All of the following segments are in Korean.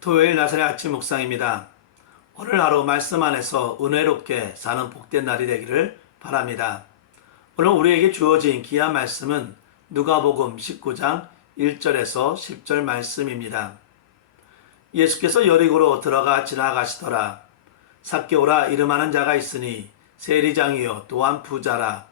토요일 나사렛 아침 묵상입니다. 오늘 하루 말씀 안에서 은혜롭게 사는 복된 날이 되기를 바랍니다. 오늘 우리에게 주어진 귀한 말씀은 누가복음 19장 1절에서 10절 말씀입니다. 예수께서 여리고로 들어가 지나가시더라. 삭개오라 이름하는 자가 있으니 세리장이요 또한 부자라.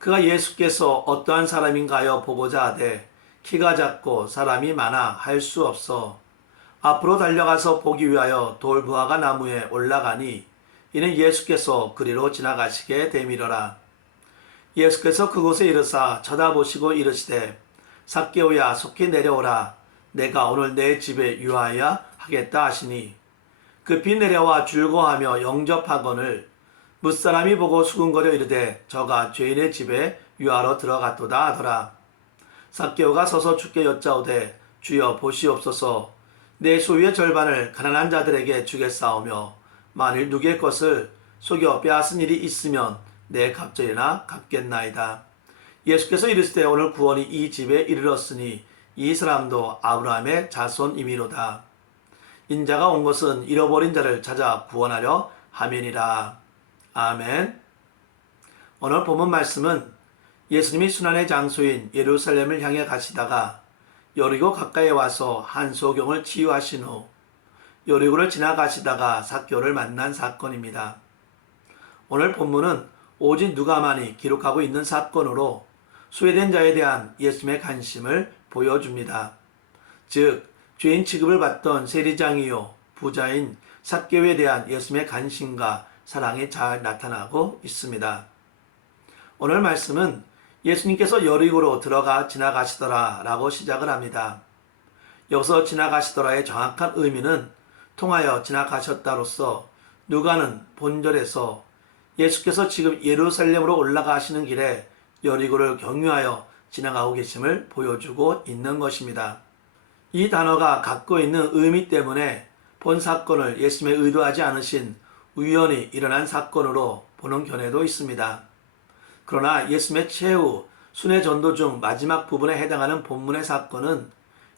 그가 예수께서 어떠한 사람인가요 보고자 하되 키가 작고 사람이 많아 할 수 없어 앞으로 달려가서 보기 위하여 돌부하가 나무에 올라가니 이는 예수께서 그리로 지나가시게 되밀어라. 예수께서 그곳에 이르사 쳐다보시고 이르시되 삭개오야 속히 내려오라. 내가 오늘 내 집에 유하여야 하겠다 하시니 급히 내려와 줄거하며 영접하거늘 뭇사람이 보고 수군거려 이르되 저가 죄인의 집에 유하러 들어갔도다 하더라. 삭개오가 서서 주께 여짜오되 주여 보시옵소서. 내 소유의 절반을 가난한 자들에게 주겠사오며 만일 누구의 것을 속여 빼앗은 일이 있으면 내 갑절이나 갚겠나이다. 예수께서 이르시되 오늘 구원이 이 집에 이르렀으니 이 사람도 아브라함의 자손이미로다. 인자가 온 것은 잃어버린 자를 찾아 구원하려 함이니라. 아멘. 오늘 본문 말씀은 예수님이 순환의 장소인 예루살렘을 향해 가시다가 여리고 가까이 와서 한 소경을 치유하신 후 여리고를 지나가시다가 삭개오를 만난 사건입니다. 오늘 본문은 오직 누가만이 기록하고 있는 사건으로 소외된 자에 대한 예수님의 관심을 보여줍니다. 즉 죄인 취급을 받던 세리장이요 부자인 삭개오에 대한 예수님의 관심과 사랑이 잘 나타나고 있습니다. 오늘 말씀은 예수님께서 여리고로 들어가 지나가시더라 라고 시작을 합니다. 여기서 지나가시더라의 정확한 의미는 통하여 지나가셨다로서 누가는 본절에서 예수께서 지금 예루살렘으로 올라가시는 길에 여리고를 경유하여 지나가고 계심을 보여주고 있는 것입니다. 이 단어가 갖고 있는 의미 때문에 본 사건을 예수님의 의도하지 않으신 우연히 일어난 사건으로 보는 견해도 있습니다. 그러나 예수님의 최후 순회 전도 중 마지막 부분에 해당하는 본문의 사건은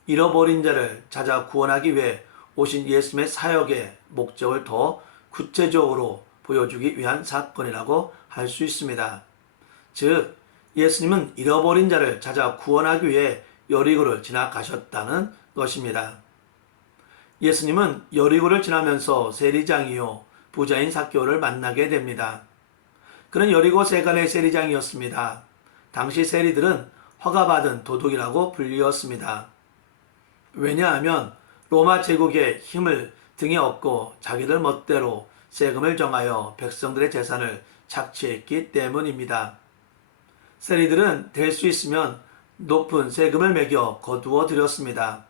잃어버린 자를 찾아 구원하기 위해 오신 예수님의 사역의 목적을 더 구체적으로 보여주기 위한 사건이라고 할 수 있습니다. 즉 예수님은 잃어버린 자를 찾아 구원하기 위해 여리고를 지나가셨다는 것입니다. 예수님은 여리고를 지나면서 세리장이요 부자인 삭개오를 만나게 됩니다. 그는 여리고 세간의 세리장이었습니다. 당시 세리들은 허가받은 도둑이라고 불리웠습니다. 왜냐하면 로마 제국의 힘을 등에 업고 자기들 멋대로 세금을 정하여 백성들의 재산을 착취했기 때문입니다. 세리들은 될 수 있으면 높은 세금을 매겨 거두어 들였습니다.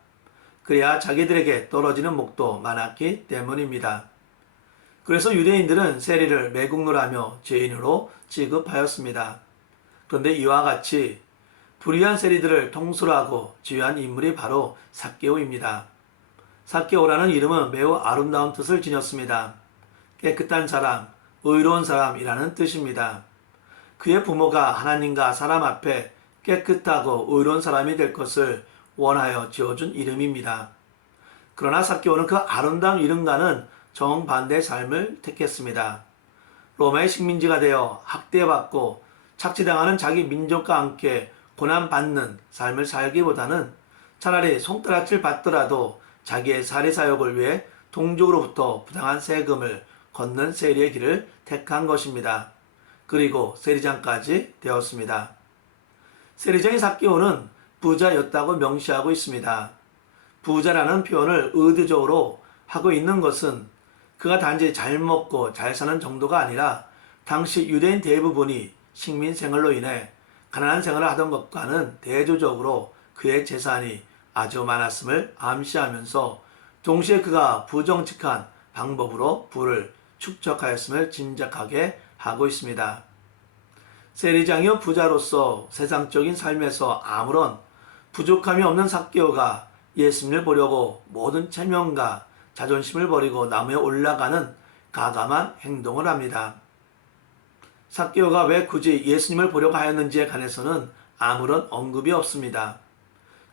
그래야 자기들에게 떨어지는 목도 많았기 때문입니다. 그래서 유대인들은 세리를 매국노라며 죄인으로 취급하였습니다. 그런데 이와 같이 불의한 세리들을 통솔하고 지휘한 인물이 바로 삭개오입니다. 삭개오라는 이름은 매우 아름다운 뜻을 지녔습니다. 깨끗한 사람, 의로운 사람이라는 뜻입니다. 그의 부모가 하나님과 사람 앞에 깨끗하고 의로운 사람이 될 것을 원하여 지어준 이름입니다. 그러나 삭개오는 그 아름다운 이름과는 정반대의 삶을 택했습니다. 로마의 식민지가 되어 학대받고 착취당하는 자기 민족과 함께 고난받는 삶을 살기보다는 차라리 손가락질 받더라도 자기의 사리사욕을 위해 동족으로부터 부당한 세금을 걷는 세리의 길을 택한 것입니다. 그리고 세리장까지 되었습니다. 세리장인 삭개오는 부자였다고 명시하고 있습니다. 부자라는 표현을 의도적으로 하고 있는 것은 그가 단지 잘 먹고 잘 사는 정도가 아니라 당시 유대인 대부분이 식민 생활로 인해 가난한 생활을 하던 것과는 대조적으로 그의 재산이 아주 많았음을 암시하면서 동시에 그가 부정직한 방법으로 부를 축적하였음을 짐작하게 하고 있습니다. 세리장이요 부자로서 세상적인 삶에서 아무런 부족함이 없는 삭개오가 예수님을 보려고 모든 체면과 자존심을 버리고 나무에 올라가는 가감한 행동을 합니다. 삭개오가 왜 굳이 예수님을 보려고 하였는지에 관해서는 아무런 언급이 없습니다.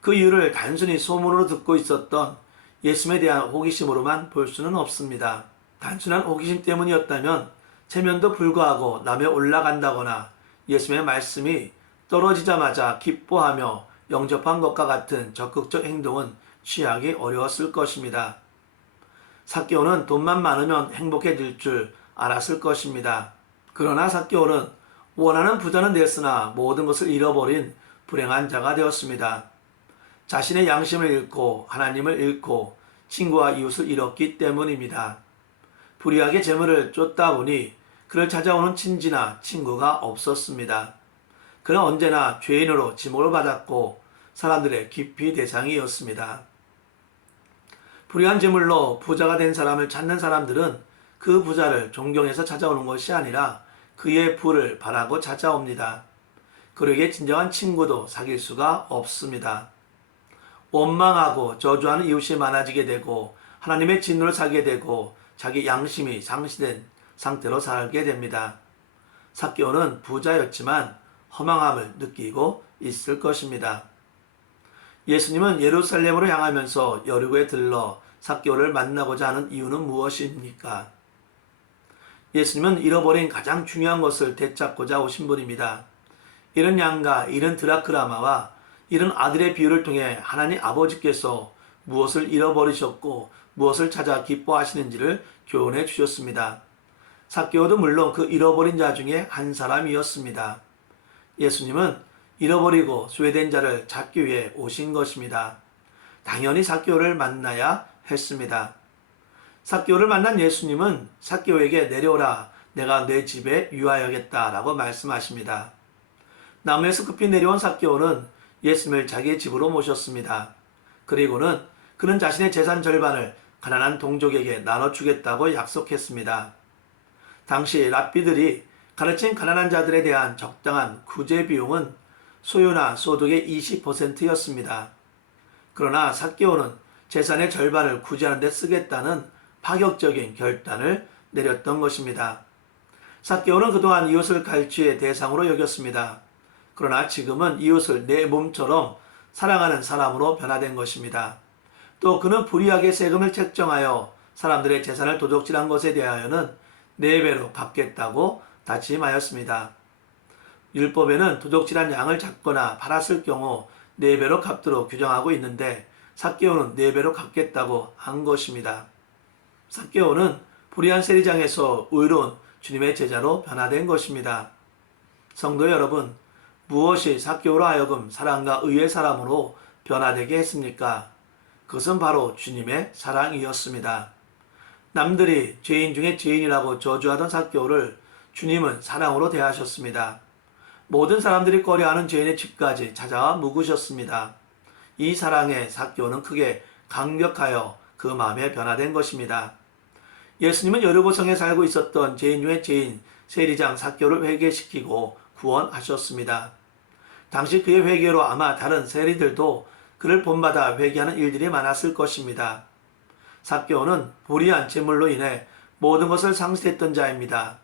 그 이유를 단순히 소문으로 듣고 있었던 예수님에 대한 호기심으로만 볼 수는 없습니다. 단순한 호기심 때문이었다면 체면도 불구하고 남에 올라간다거나 예수님의 말씀이 떨어지자마자 기뻐하며 영접한 것과 같은 적극적 행동은 취하기 어려웠을 것입니다. 삭개오는 돈만 많으면 행복해질 줄 알았을 것입니다. 그러나 삭개오는 원하는 부자는 됐으나 모든 것을 잃어버린 불행한 자가 되었습니다. 자신의 양심을 잃고 하나님을 잃고 친구와 이웃을 잃었기 때문입니다. 불의하게 재물을 쫓다 보니 그를 찾아오는 친지나 친구가 없었습니다. 그는 언제나 죄인으로 지목을 받았고 사람들의 기피 대상이었습니다. 불의한 재물로 부자가 된 사람을 찾는 사람들은 그 부자를 존경해서 찾아오는 것이 아니라 그의 부를 바라고 찾아옵니다. 그에게 진정한 친구도 사귈 수가 없습니다. 원망하고 저주하는 이웃이 많아지게 되고 하나님의 진노를 사게 되고 자기 양심이 상실된 상태로 살게 됩니다. 삭개오는 부자였지만 허망함을 느끼고 있을 것입니다. 예수님은 예루살렘으로 향하면서 여리고에 들러 삭개오를 만나고자 하는 이유는 무엇입니까? 예수님은 잃어버린 가장 중요한 것을 되찾고자 오신 분입니다. 이런 양과 이런 드라크라마와 이런 아들의 비유를 통해 하나님 아버지께서 무엇을 잃어버리셨고 무엇을 찾아 기뻐하시는지를 교훈해 주셨습니다. 삭개오도 물론 그 잃어버린 자 중에 한 사람이었습니다. 예수님은 잃어버리고 소외된 자를 찾기 위해 오신 것입니다. 당연히 삭개오를 만나야 했습니다. 삭개오를 만난 예수님은 삭개오에게 내려오라, 내가 내 집에 유하여겠다라고 말씀하십니다. 나무에서 급히 내려온 삭개오는 예수님을 자기의 집으로 모셨습니다. 그리고는 그는 자신의 재산 절반을 가난한 동족에게 나눠주겠다고 약속했습니다. 당시 랍비들이 가르친 가난한 자들에 대한 적당한 구제 비용은 소유나 소득의 20%였습니다. 그러나 삭개오는 재산의 절반을 구제하는 데 쓰겠다는 파격적인 결단을 내렸던 것입니다. 삭개오는 그동안 이웃을 갈취의 대상으로 여겼습니다. 그러나 지금은 이웃을 내 몸처럼 사랑하는 사람으로 변화된 것입니다. 또 그는 불의하게 세금을 책정하여 사람들의 재산을 도둑질한 것에 대하여는 4배로 갚겠다고 다짐하였습니다. 율법에는 도둑질한 양을 잡거나 팔았을 경우 4배로 갚도록 규정하고 있는데 삭개오는 4배로 갚겠다고 한 것입니다. 삭개오는 불의한 세리장에서 의로운 주님의 제자로 변화된 것입니다. 성도 여러분, 무엇이 삭개오로 하여금 사랑과 의의 사람으로 변화되게 했습니까? 그것은 바로 주님의 사랑이었습니다. 남들이 죄인 중에 죄인이라고 저주하던 삭개오를 주님은 사랑으로 대하셨습니다. 모든 사람들이 꺼려하는 죄인의 집까지 찾아와 묵으셨습니다. 이 사랑에 삭개오는 크게 감격하여 그 마음에 변화된 것입니다. 예수님은 여리고성에 살고 있었던 죄인 중에 죄인 세리장 삭개오를 회개시키고 구원하셨습니다. 당시 그의 회개로 아마 다른 세리들도 그를 본받아 회개하는 일들이 많았을 것입니다. 삭개오는 불의한 재물로 인해 모든 것을 상실했던 자입니다.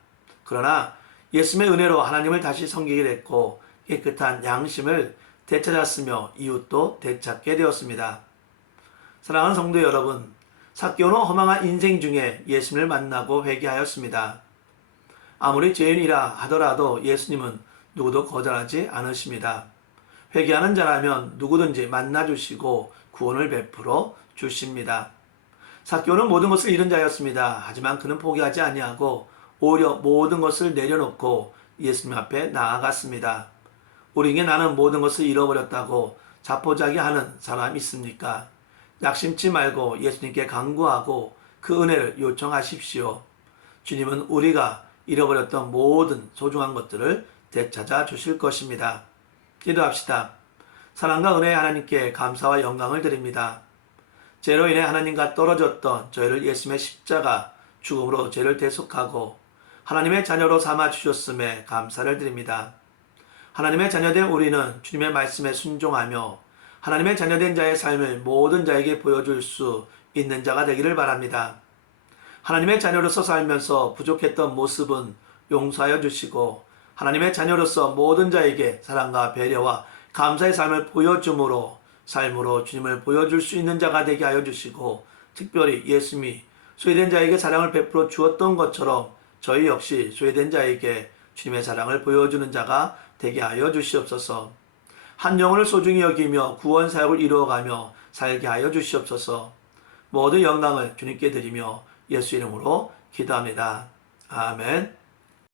그러나 예수님의 은혜로 하나님을 다시 섬기게 됐고 깨끗한 양심을 되찾았으며 이웃도 되찾게 되었습니다. 사랑하는 성도 여러분, 삭개오는 허망한 인생 중에 예수님을 만나고 회개하였습니다. 아무리 죄인이라 하더라도 예수님은 누구도 거절하지 않으십니다. 회개하는 자라면 누구든지 만나주시고 구원을 베풀어 주십니다. 삭개오는 모든 것을 잃은 자였습니다. 하지만 그는 포기하지 아니하고 오히려 모든 것을 내려놓고 예수님 앞에 나아갔습니다. 우리에게 나는 모든 것을 잃어버렸다고 자포자기하는 사람 있습니까? 낙심치 말고 예수님께 간구하고 그 은혜를 요청하십시오. 주님은 우리가 잃어버렸던 모든 소중한 것들을 되찾아 주실 것입니다. 기도합시다. 사랑과 은혜의 하나님께 감사와 영광을 드립니다. 죄로 인해 하나님과 떨어졌던 저희를 예수님의 십자가 죽음으로 죄를 대속하고 하나님의 자녀로 삼아 주셨음에 감사를 드립니다. 하나님의 자녀된 우리는 주님의 말씀에 순종하며 하나님의 자녀된 자의 삶을 모든 자에게 보여줄 수 있는 자가 되기를 바랍니다. 하나님의 자녀로서 살면서 부족했던 모습은 용서하여 주시고 하나님의 자녀로서 모든 자에게 사랑과 배려와 감사의 삶을 보여줌으로 삶으로 주님을 보여줄 수 있는 자가 되게 하여 주시고, 특별히 예수님이 소외된 자에게 사랑을 베풀어 주었던 것처럼 저희 역시 소외된 자에게 주님의 사랑을 보여주는 자가 되게 하여 주시옵소서. 한 영혼을 소중히 여기며 구원 사역을 이루어가며 살게 하여 주시옵소서. 모든 영광을 주님께 드리며 예수 이름으로 기도합니다. 아멘.